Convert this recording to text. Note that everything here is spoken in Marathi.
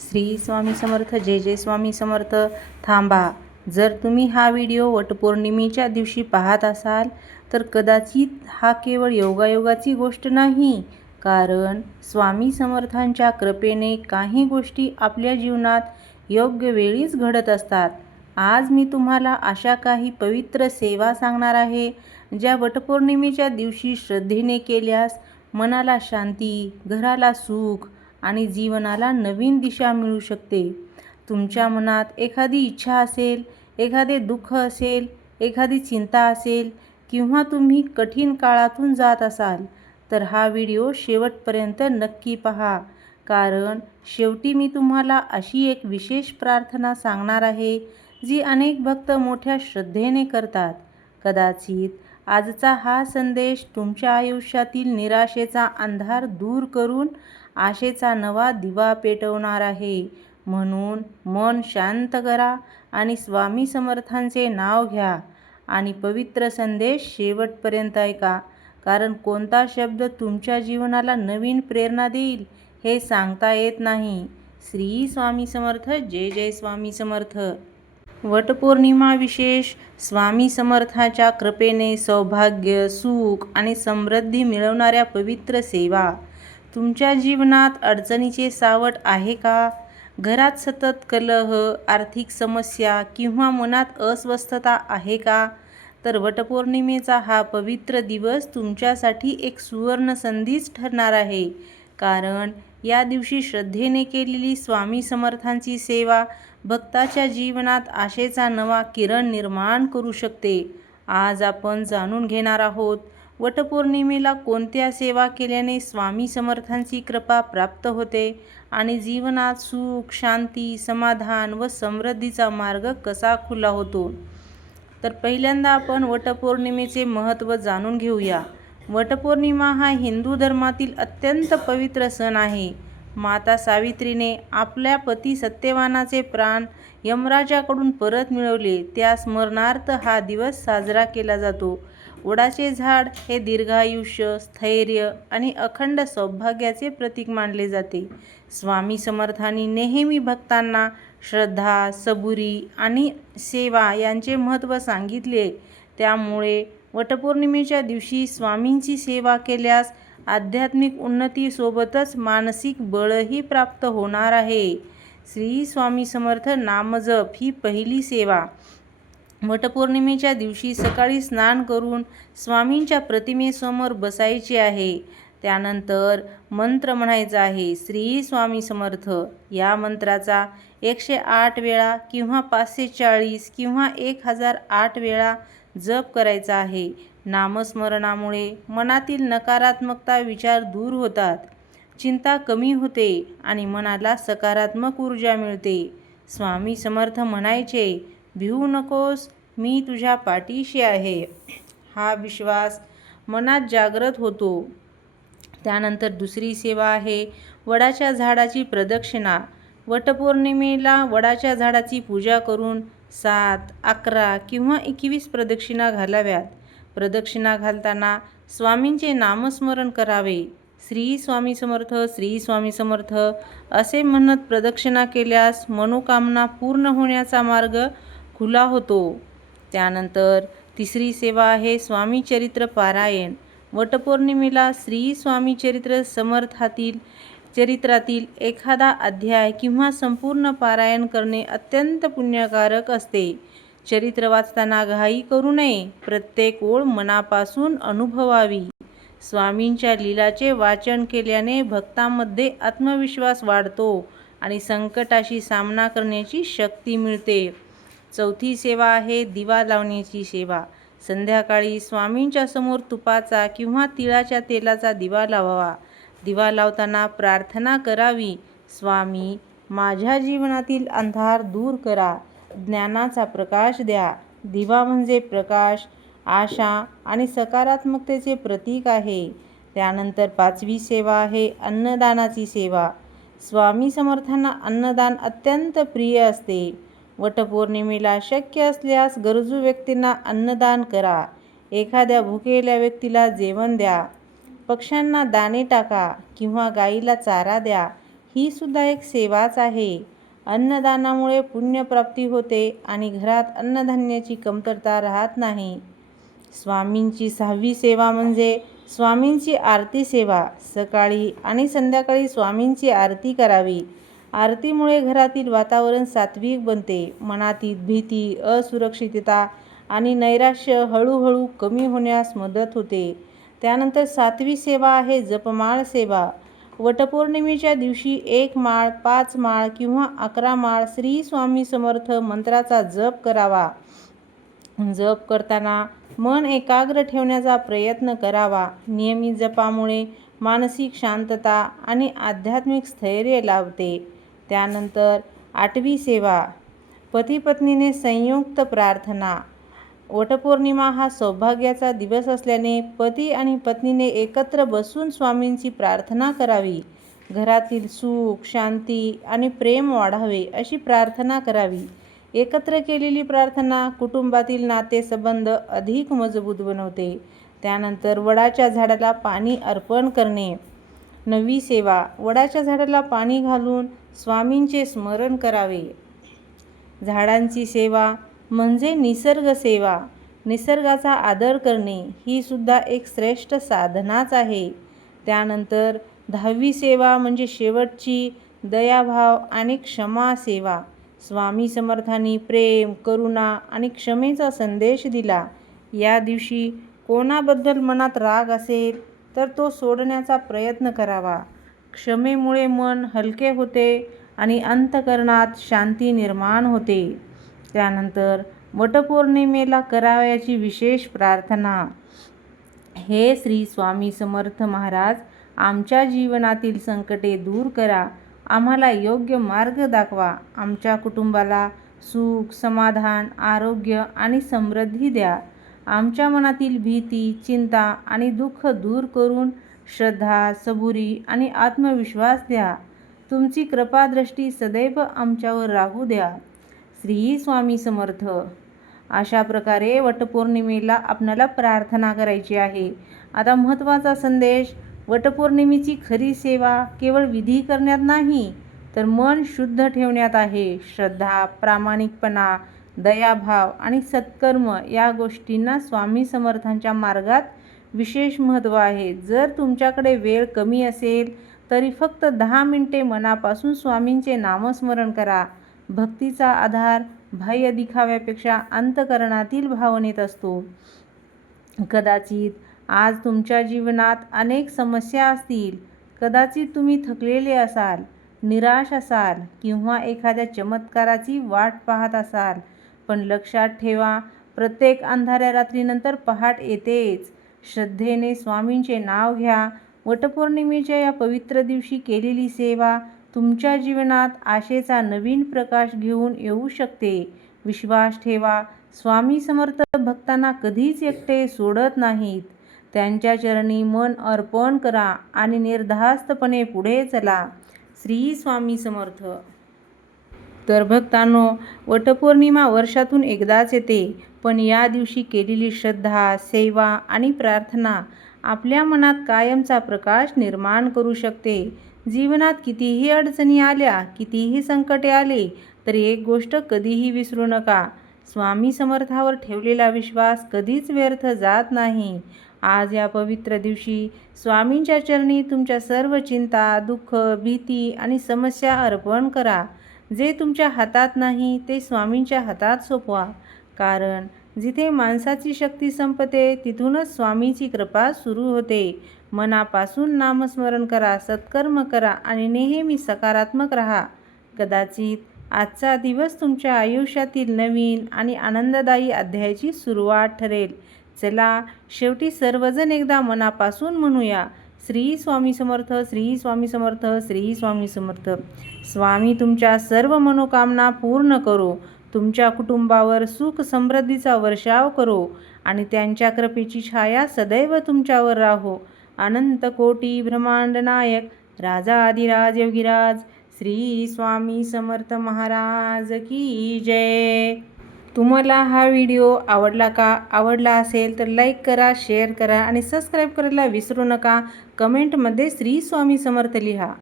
श्री स्वामी समर्थ. जय जय स्वामी समर्थ. थांबा, जर तुम्ही हा व्हिडिओ वटपौर्णिमेच्या दिवशी पाहत असाल तर कदाचित हा केवळ योगायोगाची गोष्ट नाही, कारण स्वामी समर्थांच्या कृपेने काही गोष्टी आपल्या जीवनात योग्य वेळीच घडत असतात. आज मी तुम्हाला अशा काही पवित्र सेवा सांगणार आहे, ज्या वटपौर्णिमेच्या दिवशी श्रद्धेने केल्यास मनाला शांती, घराला सुख आणि जीवनाला नवीन दिशा मिळू शकते. तुमच्या मनात एखादी इच्छा असेल, एखादे दुःख असेल, एखादी चिंता असेल किंवा तुम्ही कठीण काळातून जात असाल तर हा व्हिडिओ शेवटपर्यंत नक्की पहा, कारण शेवटी मी तुम्हाला अशी एक विशेष प्रार्थना सांगणार आहे जी अनेक भक्त मोठ्या श्रद्धेने करतात. कदाचित आजचा हा संदेश तुमच्या आयुष्यातील निराशेचा अंधार दूर करून आशेचा नवा दिवा पेटवणार आहे. म्हणून मन शांत करा आणि स्वामी समर्थांचे नाव घ्या आणि पवित्र संदेश शेवटपर्यंत ऐका, कारण कोणता शब्द तुमच्या जीवनाला नवीन प्रेरणा देईल हे सांगता येत नाही. श्री स्वामी समर्थ. जय जय स्वामी समर्थ. वटपौर्णिमा विशेष. स्वामी समर्थाच्या कृपेने सौभाग्य, सुख आणि समृद्धी मिळवणाऱ्या पवित्र सेवा. तुमच्या जीवनात अडचणीचे सावट आहे का? घरात सतत कलह, आर्थिक समस्या किंवा मनात अस्वस्थता आहे का? तर वटपौर्णिमेचा हा पवित्र दिवस तुमच्यासाठी एक सुवर्ण संधीच ठरणार आहे, कारण या दिवशी श्रद्धेने केलेली स्वामी समर्थांची सेवा भक्ताच्या जीवनात आशेचा नवा किरण निर्माण करू शकते. आज आपण जाणून घेणार आहोत वटपौर्णिमेला कोणत्या सेवा केल्याने स्वामी समर्थांची कृपा प्राप्त होते आणि जीवनात सुख, शांती, समाधान व समृद्धीचा मार्ग कसा खुला होतो. तर पहिल्यांदा आपण वटपौर्णिमेचे महत्त्व जाणून घेऊया. वटपौर्णिमा हा हिंदू धर्मातील अत्यंत पवित्र सण आहे. माता सावित्रीने आपल्या पती सत्यवानाचे प्राण यमराजाकडून परत मिळवले, त्या स्मरणार्थ हा दिवस साजरा केला जातो. वडाचे झाड हे दीर्घायुष्य, स्थैर्य आणि अखंड सौभाग्याचे प्रतीक मानले जाते. स्वामी समर्थांनी नेहमी भक्तांना श्रद्धा, सबुरी आणि सेवा यांचे महत्त्व सांगितले. त्यामुळे वटपौर्णिमेच्या दिवशी स्वामींची सेवा केल्यास आध्यात्मिक उन्नतीसोबतच मानसिक बळही प्राप्त होणार आहे. श्री स्वामी समर्थ नामजप ही पहिली सेवा. वटपौर्णिमेच्या दिवशी सकाळी स्नान करून स्वामींच्या प्रतिमेसमोर बसायचे आहे. त्यानंतर मंत्र म्हणायचा आहे, श्री स्वामी समर्थ. या मंत्राचा 108 वेळा किंवा 540 किंवा 1008 वेळा जप करायचा आहे. नामस्मरणामुळे मनातील नकारात्मकता विचार दूर होतात, चिंता कमी होते आणि मनाला सकारात्मक ऊर्जा मिळते. स्वामी समर्थ म्हणायचे, भिवू नकोस, मी तुझ्या पाठीशी आहे. हा विश्वास मनात जागृत होतो. त्यानंतर दुसरी सेवा आहे वडाच्या झाडाची प्रदक्षिणा. वटपौर्णिमेला वडाच्या झाडाची पूजा करून 7, 11 किंवा 21 प्रदक्षिणा घालाव्यात. प्रदक्षिणा घालताना स्वामींचे नामस्मरण करावे. श्री स्वामी समर्थ, श्री स्वामी समर्थ असे म्हणत प्रदक्षिणा केल्यास मनोकामना पूर्ण होण्याचा मार्ग खुला होतो. त्यानंतर तिसरी सेवा आहे स्वामी चरित्र पारायण. वटपौर्णिमेला श्री स्वामी चरित्रातील एखादा अध्याय किंवा संपूर्ण पारायण करणे अत्यंत पुण्यकारक असते. चरित्र वाचताना घाई करू नये, प्रत्येक ओळ मनापासून अनुभवावी. स्वामींच्या लीलाचे वाचन केल्याने भक्तांमध्ये आत्मविश्वास वाढतो आणि संकटाशी सामना करण्याची शक्ती मिळते. चौथी सेवा आहे दिवा लावण्याची सेवा. संध्याकाळी स्वामींच्या समोर तुपाचा किंवा तिळाच्या तेलाचा दिवा लावावा. दिवा लावताना प्रार्थना करावी, स्वामी, माझ्या जीवनातील अंधार दूर करा, ज्ञानाचा प्रकाश द्या. दिवा म्हणजे प्रकाश, आशा आणि सकारात्मकतेचे प्रतीक आहे. त्यानंतर पाचवी सेवा आहे अन्नदानाची सेवा. स्वामी समर्थांना अन्नदान अत्यंत प्रिय असते. वटपौर्णिमेला शक्य असल्यास गरजू व्यक्तींना अन्नदान करा. एखाद्या भुकेल्या व्यक्तीला जेवण द्या, पक्ष्यांना दाणे टाका किंवा गायीला चारा द्या. ही सुद्धा एक सेवाच आहे. अन्नदानामुळे पुण्यप्राप्ती होते आणि घरात अन्नधान्याची कमतरता राहत नाही. स्वामींची 6वी सेवा म्हणजे स्वामींची आरती सेवा. सकाळी आणि संध्याकाळी स्वामींची आरती करावी. आरतीमुळे घरातील वातावरण सात्विक बनते. मनातील भीती, असुरक्षितता आणि नैराश्य हळूहळू कमी होण्यास मदत होते. त्यानंतर 7वी सेवा आहे जपमाळ सेवा. वटपौर्णिमेच्या दिवशी 1 माळ, 5 माळ किंवा 11 माळ श्री स्वामी समर्थ मंत्राचा जप करावा. जप करताना मन एकाग्र ठेवण्याचा प्रयत्न करावा. नियमित जपामुळे मानसिक शांतता आणि आध्यात्मिक स्थैर्य लाभते. त्यानंतर 8वी सेवा पती-पत्नीने संयुक्त प्रार्थना. वटपौर्णिमा हा सौभाग्याचा दिवस असल्याने पती आणि पत्नीने एकत्र बसून स्वामींची प्रार्थना करावी. घरातील सुख, शांती आणि प्रेम वाढावे अशी प्रार्थना करावी. एकत्र केलेली प्रार्थना कुटुंबातील नातेसंबंध अधिक मजबूत बनवते. त्यानंतर वडाच्या झाडाला पाणी अर्पण करणे. 9वी सेवा वडाच्या झाडाला पाणी घालून स्वामींचे स्मरण करावे. झाडांची सेवा म्हणजे निसर्ग सेवा. निसर्गाचा आदर करणे ही सुद्धा एक श्रेष्ठ साधनाच आहे. त्यानंतर 10वी सेवा म्हणजे शेवटची दयाभाव आणि क्षमा सेवा. स्वामी समर्थांनी प्रेम, करुणा आणि क्षमेचा संदेश दिला. या दिवशी कोणाबद्दल मनात राग असेल तर तो सोडण्याचा प्रयत्न करावा. क्षमेमुळे मन हलके होते आणि अंतःकरणात शांती निर्माण होते. त्यानंतर वटपौर्णिमेला करावयाची विशेष प्रार्थना. हे श्री स्वामी समर्थ महाराज, आमच्या जीवनातील संकटे दूर करा. आम्हाला योग्य मार्ग दाखवा. आमच्या कुटुंबाला सुख, समाधान, आरोग्य आणि समृद्धी द्या. आमच्या मनातील भीती, चिंता आणि दुःख दूर करून श्रद्धा, सबुरी आणि आत्मविश्वास द्या. तुमची कृपादृष्टी सदैव आमच्यावर राहू द्या. श्री स्वामी समर्थ. अशा प्रकारे वटपौर्णिमेला आपल्याला प्रार्थना करायची आहे. आता महत्त्वाचा संदेश, वटपौर्णिमेची खरी सेवा केवळ विधी करण्यात नाही तर मन शुद्ध ठेवण्यात आहे. श्रद्धा, प्रामाणिकपणा, दयाभाव आणि सत्कर्म या गोष्टींना स्वामी समर्थांच्या मार्गात विशेष महत्त्व आहे. जर तुमच्याकडे वेळ कमी असेल तरी फक्त 10 मिनिटे मनापासून स्वामींचे नामस्मरण करा. भक्तीचा आधार बाह्य दिखाव्यापेक्षा अंतःकरणातील भावनेत असतो. कदाचित आज तुमच्या जीवनात अनेक समस्या असतील. कदाचित तुम्ही थकलेले असाल, निराश असाल किंवा एखाद्या चमत्काराची वाट पाहत असाल. पण लक्षात ठेवा, प्रत्येक अंधाऱ्या रात्रीनंतर पहाट येतेच. श्रद्धेने स्वामींचे नाव घ्या. वटपौर्णिमेच्या या पवित्र दिवशी केलेली सेवा तुमच्या जीवनात आशेचा नवीन प्रकाश घेऊन येऊ शकते. विश्वास ठेवा, स्वामी समर्थ भक्तांना कधीच एकटे सोडत नाहीत. त्यांच्या चरणी मन अर्पण करा आणि निर्धास्तपणे पुढे चला. श्री स्वामी समर्थ. तर भक्तांनो, वटपौर्णिमा वर्षातून एकदाच येते, पण या दिवशी केलेली श्रद्धा, सेवा आणि प्रार्थना आपल्या मनात कायमचा प्रकाश निर्माण करू शकते. जीवनात कितीही अडचणी आल्या, कितीही संकटे आले तरी एक गोष्ट कधीही विसरू नका, स्वामी समर्थावर ठेवलेला विश्वास कधीच व्यर्थ जात नाही. आज या पवित्र दिवशी स्वामींच्या चरणी तुमच्या सर्व चिंता, दुःख, भीती आणि समस्या अर्पण करा. जे तुमच्या हातात नाही ते स्वामींच्या हातात सोपवा. कारण जिथे माणसाची शक्ती संपते तिथूनच स्वामीची कृपा सुरू होते. मनापासून नामस्मरण करा, सत्कर्म करा आणि नेहमी सकारात्मक राहा. कदाचित आजचा दिवस तुमच्या आयुष्यातील नवीन आणि आनंददायी अध्यायाची सुरुवात ठरेल. चला, शेवटी सर्वजण एकदा मनापासून म्हणूया, श्री स्वामी समर्थ, श्री स्वामी समर्थ, श्री स्वामी समर्थ. स्वामी तुमच्या सर्व मनोकामना पूर्ण करो, तुमच्या कुटुंबावर सुख समृद्धीचा वर्षाव करो आणि त्यांच्या कृपेची छाया सदैव तुमच्यावर राहो. अनंत कोटी ब्रह्मांड नायक राजाधिराज योगीराज श्री स्वामी समर्थ महाराज की जय. तुम्हाला हा व्हिडिओ आवडला का? आवडला असेल तर लाईक करा, शेअर करा आणि सबस्क्राईब करायला विसरू नका. कमेंटमध्ये श्री स्वामी समर्थ लिहा.